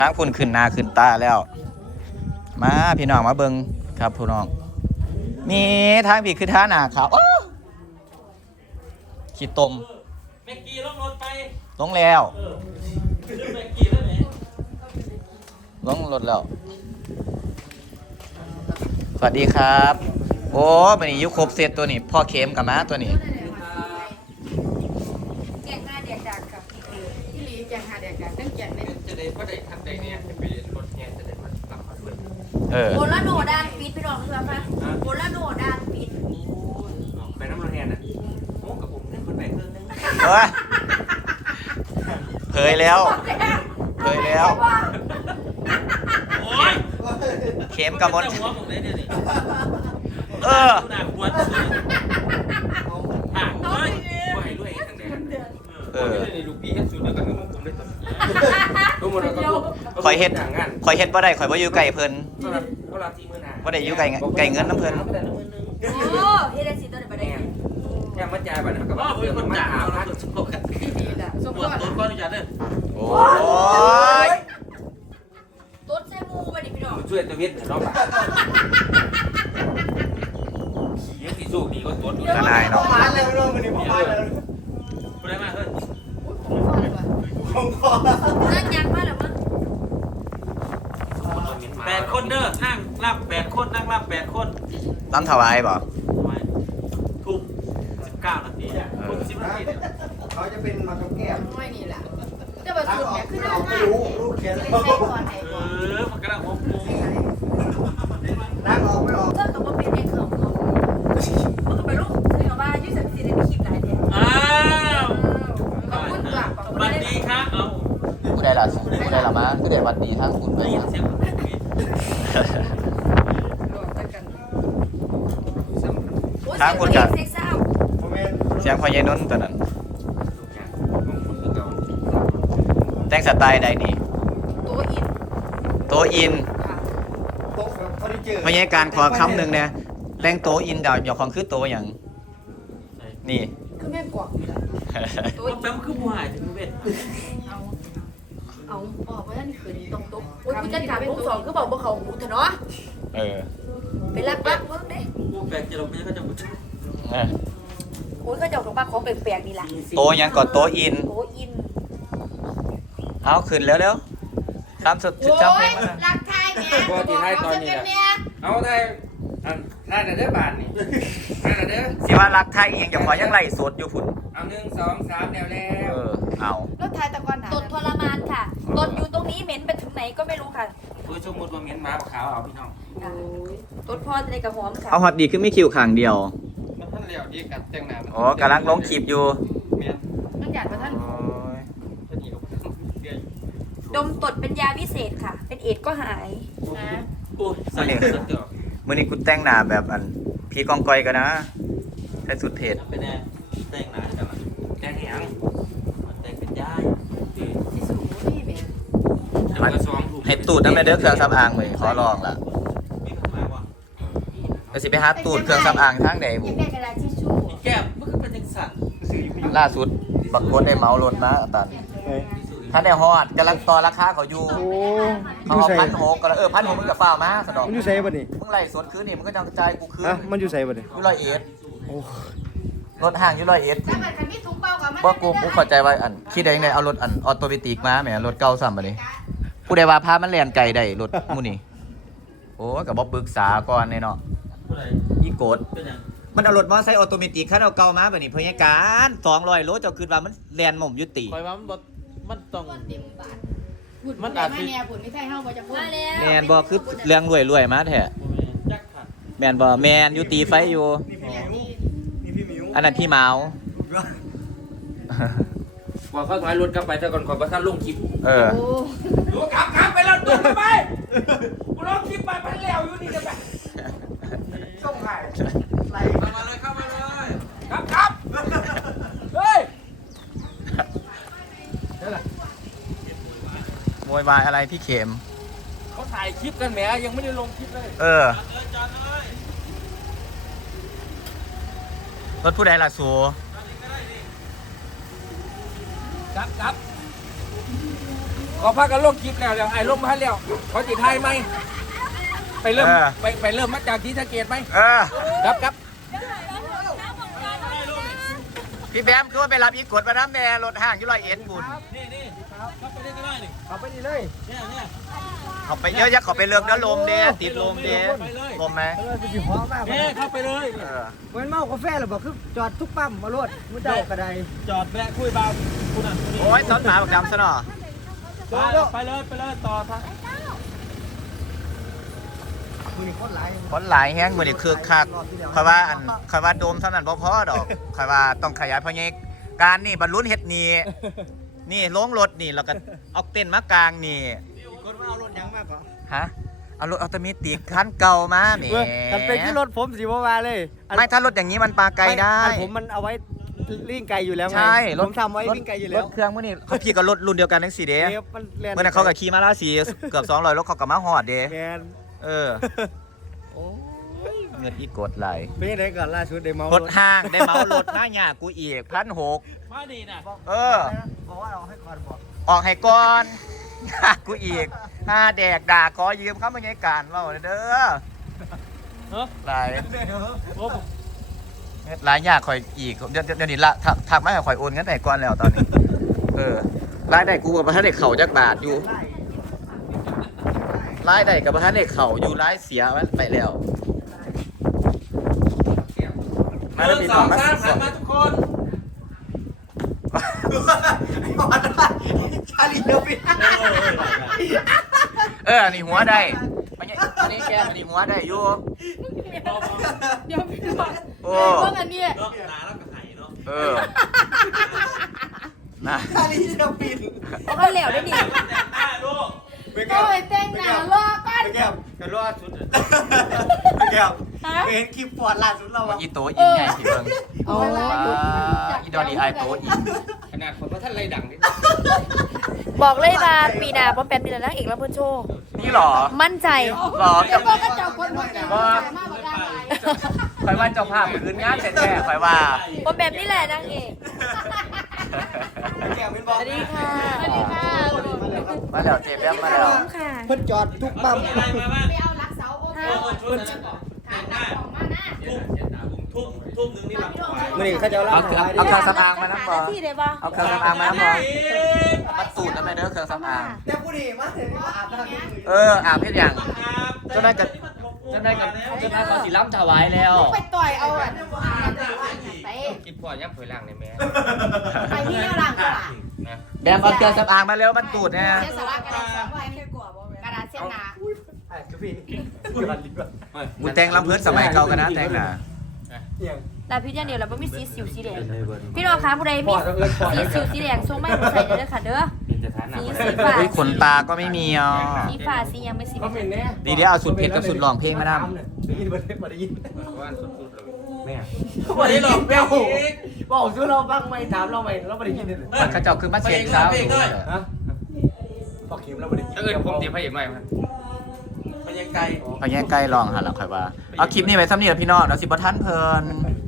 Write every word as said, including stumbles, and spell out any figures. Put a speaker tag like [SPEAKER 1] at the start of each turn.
[SPEAKER 1] ทางคุณขึ้นหน้าขึ้นตาแล้วมาพี่น้องมาเบิ่งครับพี่น้องมีทางพี่คือท่าหนาขาวโอ้ขี้ตม
[SPEAKER 2] แม็กกี้ลงรถไป
[SPEAKER 1] ลงแล้ว
[SPEAKER 2] แม็กกี้แล้วไหม
[SPEAKER 1] ลงรถแล้วสวัสดีครับโอ้มันนี่ยุครบเซตตัวนี้พ่อเข็มกับม้าตัวนี้
[SPEAKER 3] แกงหน้าแดกดักกับพี่ลีแกงหน้าแดกดักตั้งแกงได้
[SPEAKER 2] จะได้ก็ได้ทันใดเนี่ยจะไปรถแห่จะได้มันกลับมาด้วย
[SPEAKER 1] เออ
[SPEAKER 3] โบราณโนดานปิดพี่น้องเพื่อนปะโบราณโนดานปิด
[SPEAKER 2] ไปน้ำรถแห่น่ะโอ้กับผมเนี่ยคนแบกเครื่องนึง
[SPEAKER 1] เฮ้ยเผยแล้วเผยแล้ว
[SPEAKER 2] โอ้ย
[SPEAKER 1] เข็มกับมด
[SPEAKER 2] หัวผมเลยเนี่ยนี่
[SPEAKER 1] เออ
[SPEAKER 2] หน้าหัวห่างเลยว่าให้รวยทั้งแดนเออลูกพี่เฮ็ดสุดแล้วก็มึงผมได้ตัวรู้หมดแล้วก็
[SPEAKER 1] คอยเฮ็ดคอยเฮ็ดบ่ได้คอยบ่อยู่ไกลเพิ่น
[SPEAKER 2] ก็รับที่มือหน้า
[SPEAKER 1] บ่ได้อยู่ไกลไกลเงินน้ำเพิ่น
[SPEAKER 3] โอ้เฮ็ดได้สิตัวไหนบ่ได้
[SPEAKER 2] แค่มาจ่ายบัตรมันก็ว่าเฮ้ยคนจ่ายเอาพักสมบูรณ์
[SPEAKER 3] ดีๆล่ะสมบูรณ์
[SPEAKER 2] ตัวก้อนอนุญาตเด้อ
[SPEAKER 1] โอ้ย
[SPEAKER 3] ต้นใส่มูบ่ดิพี่น้อง
[SPEAKER 2] ช่วยตัวเวทเนาะขี่ยังสิสู้ดีก็ตัวดู
[SPEAKER 1] ทนายเนาะ
[SPEAKER 4] มาแล้วเรื่องมันนี่มาแล้ว
[SPEAKER 2] บ่ได้มาเฮ้ย
[SPEAKER 3] ผมขอนั่งยังมาแล้วมั้ง
[SPEAKER 2] แปดคนเด้อนั่งรับแปดคนนั่งรับแปดคน
[SPEAKER 1] รำถวายบ่
[SPEAKER 2] ทุกสิบเก้านาทีทุกสิบนาที
[SPEAKER 4] เขาจะเป็นมาทำแก้ม
[SPEAKER 3] น้อยนี่แหละจะมาสุดเนี่ยคือเราไม่
[SPEAKER 4] รู้รู้เขียน
[SPEAKER 3] ใช้ก่อนไหนก่อน
[SPEAKER 2] เออมันกำลังหกโมง
[SPEAKER 4] นั่งออกไม่ออก
[SPEAKER 3] เจ้ากับว่าเป็นเด็กเขาเขามันก็ไปลูกซื้อกับว่ายุ่งสักทีได้ไปคลิปหลายเดือน
[SPEAKER 2] อ้าว
[SPEAKER 3] ขอบคุณค่ะขอบคุณ
[SPEAKER 2] วันดีครับเอา
[SPEAKER 1] ผู้ใดล่ะผู้ใดล่ะมาผู้ใดวัดดีทั้งคุณไป
[SPEAKER 2] ได้ยินเสียงคนนี้
[SPEAKER 1] ทางคุณกัน
[SPEAKER 3] เซ็กซ์เศร้า
[SPEAKER 1] เสียงพอยายนนท์ตัวนั้นแต่งสไตล์ใดนี่
[SPEAKER 3] ตัวอิน
[SPEAKER 1] โตอิน
[SPEAKER 4] โต๊ะแบบเฟอร์นิเจอร์
[SPEAKER 1] พยาการขอคำหนึ่งเนี่ยแต่งโตอินเดี๋ยวอย่าของคือโตอย่างนี่
[SPEAKER 3] คือแม่กวก
[SPEAKER 2] ตัวแป๊บคือบัวหายถึงเวท
[SPEAKER 3] เอาเอาบอกว่านี่คือตรงตุ๊กอุ้ยผู้จัดการลูกสองคือบอกว่าเขาหูเถอะเนาะ
[SPEAKER 1] เออ
[SPEAKER 3] ไปรักรักเพิ่งเด้
[SPEAKER 2] พวกแบกจะลงไปก็จะมุด
[SPEAKER 3] อุ้ยก็จะเอาของบ้านของแปลกๆนี่แหละ
[SPEAKER 1] โตยังก่อนโตอิน
[SPEAKER 3] โตอิน
[SPEAKER 1] เอาขึ้นแล้วแล้วทำสุดจำเพลงมา
[SPEAKER 3] รักไทยแม่
[SPEAKER 2] พอที่ให้ตอนนี้เอาได้อันได้แต่เด้อบาทนี่ได้แต่เด้อ
[SPEAKER 1] สิว่ารักไทยเองอย่าขอยังไล่สดอยู่ฝุ่น
[SPEAKER 2] เอาหนึ่งสองสามแล้วแล้ว
[SPEAKER 1] เออเอา
[SPEAKER 3] รถไทยตะกอนตดทรมานค่ะตดอยู่ตรงนี้เหม็นไปถึงไหนก็ไม่รู้ค่ะ
[SPEAKER 2] คือสมมติว่าเหม็นหมาขาวเอาพี่น้อง
[SPEAKER 3] ตดพ่อจะได้กระหอมค่ะ
[SPEAKER 1] เอาฮอตดีขึ้นไม่คิวขางเดียว
[SPEAKER 2] มันท่านเลี้ยวดีกันแต่งหน้า
[SPEAKER 1] อ๋อกำลังลงขีบอยู่
[SPEAKER 2] เมียน
[SPEAKER 3] มันหยาดมาท่าน
[SPEAKER 2] จะหนีลงเดี๋ยว
[SPEAKER 3] ดมตดเป็นยาวิเศษค่ะเป็นเอดก็หายนะ
[SPEAKER 2] โอ้ยใส่เสื้อเดี๋ยว
[SPEAKER 1] มื่อนี้กูแต่งหน้าแบบอันพี่กองก้อยกันนะใช้สุดเทศ
[SPEAKER 2] เป็นไงแต่งหน้าจังแต่งยังแต่งเป็นย่าย
[SPEAKER 3] ที่สูงนี่แม่
[SPEAKER 1] ให้ตูดนั่นเป็นเด้อเครื่องสำอางเลยขอลองละก็สิไปหาตูดเครื่องสำอางทางใดบุ
[SPEAKER 3] แม่กระดาษทิชชู่
[SPEAKER 2] แก้มมันคือเป็นยังสั่น
[SPEAKER 1] ล่าสุดบางคนได้เมาลดมาตันถ้าได้ฮอดกำลังต่อราคาเขาอยู่เขาเอาพันหกก็แล้วเออพันหกมึงกับฝ้ามาสะดอก
[SPEAKER 4] มันอยู่ไสบ่นี่
[SPEAKER 1] มึงไล่สดคืนนี่มึงก็จะกระจายกูคืน
[SPEAKER 4] มันอยู่ไสบ่นี่
[SPEAKER 1] อยู่ร้อยเอ็ดรถห่างอยู่ร้อยเอ็ดว่ากูกูเข้าใจว่าอันคิดได้ยังไงเอารถอันออโตเมติกมาแหมรถเก่าซ้ำบัดนี้ผู้ใดว่าพามันแล่นไกลได้รถมูนี่โอ้ก็บ่ปรึกษาก่อนเนาะอีโกดมันเอารถมอเตอร์ไซค์ออโตเมติกคันเอาเก่ามาบัดนี้พยาการสองร้อยโลเจ้าคิดว่ามันแล่นหม่อมยุติ
[SPEAKER 2] คอยว่ามันบ่มันต้อง
[SPEAKER 3] มันอาจสิบุญไม่ใช่เฮาบ่จะพูด
[SPEAKER 1] แม่นบ่คือเรื่องรวยๆมาแท้แม่นบ่แม่นอยู่ตีไฟอยู่อันนั้นพี่เมา
[SPEAKER 2] ว่าเขาถอยรถกลับไปแต่ก่อนก่อนว่าท่านลงคลิป
[SPEAKER 1] เออ
[SPEAKER 2] ดูกลับกลับไปแล้วดูไปกูลงคลิปไปพันแล้วอยู่นี่จะไปส่งให้ไหลเข้ามาเลยเข้ามาเลยกลับกลับเฮ้ย
[SPEAKER 1] โวยวายอะไรพี่เข็ม
[SPEAKER 2] เขาถ่ายคลิปกันแหมยังไม่ได้ลงคลิปเลย
[SPEAKER 1] เออรถผู้ใดล่ะสู
[SPEAKER 2] กลับกลับขอพักกันลงคลิปแล้วแล้วไอ้ลงมาให้แล้วขอติดไทยไหมไปเริ่มไปไปเริ่มมาจากที่สะเกตไหม
[SPEAKER 1] เออ
[SPEAKER 2] ครับครับ
[SPEAKER 1] พี่แบมคือว่าไปรับอีกกดมาน้ำแม่รถห่างอยู่ร้อยเอ็ดบุญ
[SPEAKER 2] นี่นี่เข้าไปได้ก็ได้นี่
[SPEAKER 4] เอาไปนี่เลย
[SPEAKER 2] เนี่ยเนี่ย
[SPEAKER 1] เขาไปเยอะแยะเขาไปเลือกเด้อลมเด้ติดลมเด้ลมไหม
[SPEAKER 4] เออไปจีบหัวมาก
[SPEAKER 2] เนี่ยเข้าไปเลย
[SPEAKER 1] เออ
[SPEAKER 4] เหมือนเมากาแฟหรือเปล่าคือจอดทุกปั๊มมาโลดมุดเจ้ากระได
[SPEAKER 2] จอดแวะคุยเบาคุณอ่ะ
[SPEAKER 1] โอ้ยต้นหมาบักดำซะหน่อ
[SPEAKER 2] ไปเลยไปเลยต่อทาง
[SPEAKER 4] มีคนหลาย
[SPEAKER 1] คนหลายแห้งมือนี่คือคักคอยว่าอันคอยว่าโดมเท่านั้นบ่พอดอกคอยว่าต้องขยายเพราะงี้การนี่บรรลุเฮ็ดนี่นี่ลงรถนี่แล้วก็เอาเต้นท์มากลางนี่
[SPEAKER 4] คนว่าเอารถยังมากกว่า
[SPEAKER 1] ฮะเอารถออโตเมติกคันเก่ามาแหม
[SPEAKER 4] กันเป็นที่รถผมสิบ่มาเลย
[SPEAKER 1] ไม่ถ้ารถอย่างนี้มันปาไกลได้
[SPEAKER 4] อันผมมันเอาไว้ลิ่งไกลอยู่แล้วไง
[SPEAKER 1] ใช่
[SPEAKER 4] ผมทำไว้ลิ่งไกลอยู่
[SPEAKER 1] ร
[SPEAKER 4] แล้ว
[SPEAKER 1] ถเครื่องมื่อนี้เขาพี่กับรถรุ่นเดียวกันทั้งสี่เด้
[SPEAKER 4] เดี๋ยวมันแล่
[SPEAKER 1] เมื่อนั้นเขากับขี่มาลาสีเกือบสองร้อยรถเขากับมาหอดเด้
[SPEAKER 4] แกน
[SPEAKER 1] เออโอ้ยเงินอีกกดไหล
[SPEAKER 4] เป็นยังไงก่อนล่าสุดได้เมาร ร
[SPEAKER 1] ถห้างได้เมารถหน้าหยากูอีกพันหก
[SPEAKER 2] มาดีนะ
[SPEAKER 1] เออ
[SPEAKER 4] บอกว่าเอาให้ก่อนบอก
[SPEAKER 1] ออกให้ก่อนกูอีกห้าแดกด่าขอยืมเข้ามาไงการเล่าเด้อ
[SPEAKER 2] เฮ้ย
[SPEAKER 1] หลาย
[SPEAKER 2] โอ้
[SPEAKER 1] หลายอยากคอยอีกเดี๋ยวเดี๋ยวนี้ละถักถักไม่ให้คอยโอนเงินแต่ก่อนแล้วตอนนี้ เออรายได้กูกับพระท่านเด็กเข่าจักบาทอยู่รายได้กับพระท่านเด็กเข่าอยู่รายเสียไปแล้วมา
[SPEAKER 2] ห
[SPEAKER 1] แล้ว
[SPEAKER 2] นึ่ง
[SPEAKER 1] พี่
[SPEAKER 2] ส
[SPEAKER 1] น้
[SPEAKER 2] อ
[SPEAKER 1] อง
[SPEAKER 2] ง
[SPEAKER 1] มา
[SPEAKER 2] สามหันมาทุกคน
[SPEAKER 4] ชาลีเดียวไป
[SPEAKER 1] เอออันนี้หัวได้อันนี้อันนี้แกอันนี้หัวได้อยู่
[SPEAKER 3] เดี๋ยวพี่บอก
[SPEAKER 1] โอ้
[SPEAKER 3] เรื่องอันนี้
[SPEAKER 2] เนาะหนาแล้วก็ไข่เนาะ
[SPEAKER 1] เออนะ
[SPEAKER 4] ชาลีเดียวปิน
[SPEAKER 3] เอาก็เหลวได้ดิ
[SPEAKER 2] อ่าลูก
[SPEAKER 4] ไป
[SPEAKER 3] ก็
[SPEAKER 4] แก้ว
[SPEAKER 3] ไปเต้นหนารอก่อน
[SPEAKER 4] ไปแก้ว
[SPEAKER 2] กันรอดสุด
[SPEAKER 4] ไปแก้ว
[SPEAKER 3] ฮะ
[SPEAKER 4] ไปเห็นคลิปปวดล่าสุดเรา
[SPEAKER 1] ว่า
[SPEAKER 4] อะ
[SPEAKER 1] อีโตอินไงสิเบิ่ง
[SPEAKER 3] เอาเวลา
[SPEAKER 1] ว่า
[SPEAKER 3] หยุด
[SPEAKER 1] อีดอดีไอโตอิน
[SPEAKER 2] ขนาดคนพระท่านไรดังนี่
[SPEAKER 3] บอกเลยว่าปีหน้าป้อมแปมนี่แหละนางเอกรับเพื่อนโชว์
[SPEAKER 1] นี่หรอ
[SPEAKER 3] มั่นใจ
[SPEAKER 1] หรอ
[SPEAKER 3] เดี๋ยวก็เจ้าคนหัวใจมากกว่าได้
[SPEAKER 1] คอยว่าเจ้าภาพคืนงานแท้ๆคอยว่า
[SPEAKER 3] ป้อมแปมนี่แหละนางเอก
[SPEAKER 4] ไปแก้วเป็นบอ
[SPEAKER 3] ส
[SPEAKER 4] ล
[SPEAKER 3] วัสดีค่ะสวัสดีค่ะ
[SPEAKER 1] มาแล้วเจ็บแล้วมาแล้ว
[SPEAKER 3] ค่ะ
[SPEAKER 4] เพิ่นจอดทุกปั๊ม
[SPEAKER 2] อะไรมาบ้าง
[SPEAKER 5] ไปเอาลักเสาโอ้โห
[SPEAKER 2] โอ้ชุด
[SPEAKER 5] ขาหนักของมาหน้า
[SPEAKER 2] ทุ่มทุ่มหนึ่งนี่หลับ
[SPEAKER 4] มื่อนี้เขาจะเอา
[SPEAKER 1] เอา
[SPEAKER 4] ล่า
[SPEAKER 1] เครื่องเอาเครื่องสำอางมาน้ำก่อน
[SPEAKER 3] ที่ได้ปะ
[SPEAKER 1] เอาเครื่องสำอางมาน้ำก่อนมาตูดทำไมเด้อเครื่องสำอาง
[SPEAKER 4] แต่ผู้นี้มาถึงอาบน้ำ
[SPEAKER 1] เอออาบเพียงอย่างเจ้าได้กับเจ้าได้กับเจ้าได้กับสีล้ำถวายแล้ว
[SPEAKER 5] ไปต่อยเอาอ่ะไป
[SPEAKER 2] กินพอยับถอยหลังในแม่
[SPEAKER 5] ไปที่แนวหลังก็ล่ะ
[SPEAKER 2] นะ
[SPEAKER 1] แบมเอาเครื่องสำอางมาเร็วมันตูดเนี่ย
[SPEAKER 5] เสียสาระกระดาษสองใบกระดาษเส้นหนา
[SPEAKER 4] ไอ้กระพี่กันดีกว่า
[SPEAKER 1] กูแต่งลำเพื่อนสมัยเก่ากันนะแต่งน่ะ
[SPEAKER 4] เนี่ย
[SPEAKER 3] ลาพิษอย่างเดียวแล้วไม่มีสีสิวสีแดงพี่น้องคะผู้ใดมีสีสิวสีแดงส่งไม่หนูใส่ได้เลยค่ะเด้อ
[SPEAKER 2] เป็นจะทานหนัก
[SPEAKER 3] สีสีฟ้า
[SPEAKER 1] อุ้ยขนตาก็ไม่มีอ่ะ
[SPEAKER 3] สีฟ้าสียังไม่สี
[SPEAKER 2] ก็เป็นแน่
[SPEAKER 1] ดีเดี๋ยวเอาสุดเผ็ดกับสุดหลองเพลงมาดาม
[SPEAKER 4] ได้ยินบ่ได้บ่ได้ยิน
[SPEAKER 2] ว่าสุดๆเลยแม่
[SPEAKER 4] บ่ได้หลอกแมวบอกซื้อเราบ้างไหมถามเราไหมเราบ่ได้ยินเลย
[SPEAKER 1] ข้าเจ้าคือมาเช็คเช้าดู
[SPEAKER 4] ฮะบอกเข็มเราบ่ได้ยิน
[SPEAKER 2] ถ้าเกิดผมตีพระเอกหน่อยมันมันยังไกล
[SPEAKER 1] พอแย่งใกล้ลองหันหลังค่อยว่าเอาคลิปนี้ไปซ้ำนี่แหละพี่น้องเดี๋ยวสิบท่านเพลิน